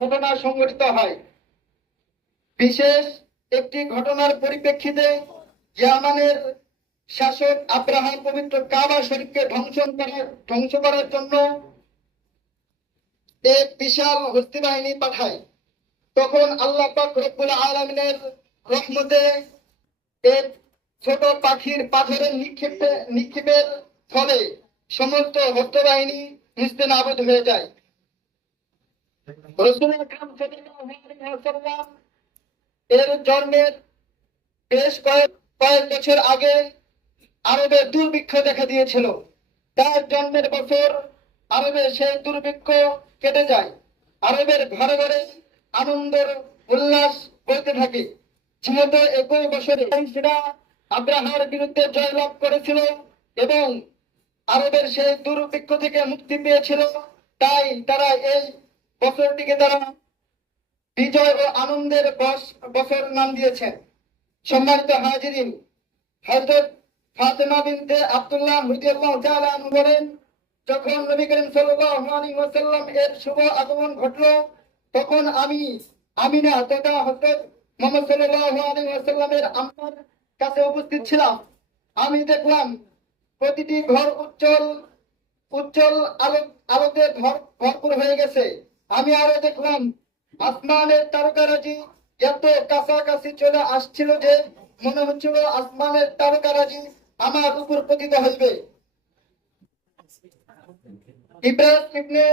ঘটনা সংঘটিত হয়। বিশেষ একটি ঘটনার পরিপ্রেক্ষিতে ইয়ামানের শাসক আব্রাহাম পবিত্র কাবা শরীফকে ধ্বংস করার ধ্বংস করার জন্য এক বিশাল হস্তি বাহিনী পাঠায়। তখন আল্লাহ পাক রব্বুল আলমিনের রহমতে এক ছোট পাখির পাথরের নিক্ষেপে, নিক্ষেপের ফলে সমস্ত হস্ত বাহিনী নিস্তেনাবদ হয়ে যায়। রসুল আকরাম এর জন্মের বেশ কয়েক কয়েক বছর আগে আরবে দুর্ভিক্ষ দেখা দিয়েছিল তার জন্মের বছর আরবে সেই দুর্ভিক্ষ কেটে যায় আরবের ঘরে ঘরে আনন্দের উল্লাস বলতে থাকে যেহেতু একই বছরে সেটা আব্রাহার বিরুদ্ধে জয়লাভ করেছিল এবং আরবের সেই দুর্ভিক্ষ থেকে মুক্তি পেয়েছিল, তাই তারা এই বছরটিকে তারা বিজয় ও আনন্দের বছর নাম দিয়েছেন। সম্মানিত হাজিরিন, হযরত ফাতেমা বিনতে আব্দুল্লাহ বলেন, যখন নবী করিম ওয়াসাল্লাম এর শুভ আগমন ঘটলো, তখন আমি আমিনা তথা হযরত মুহাম্মদ সাল্লাল্লাহু ওয়াসাল্লামের আম্মার কাছে উপস্থিত ছিলাম। আমি দেখলাম প্রতিটি ঘর উজ্জ্বল উজ্জ্বল আলো, আলোতে ভর- ভরপুর হয়ে গেছে। আমি আরও দেখলাম, আসমানের তারকারাজি এত কাছাকাছি চলে আসছিল যে মনে হচ্ছিল আসমানের তারকারাজি আমার উপর পতিত হইবে। ইব্রাহিম ইবনে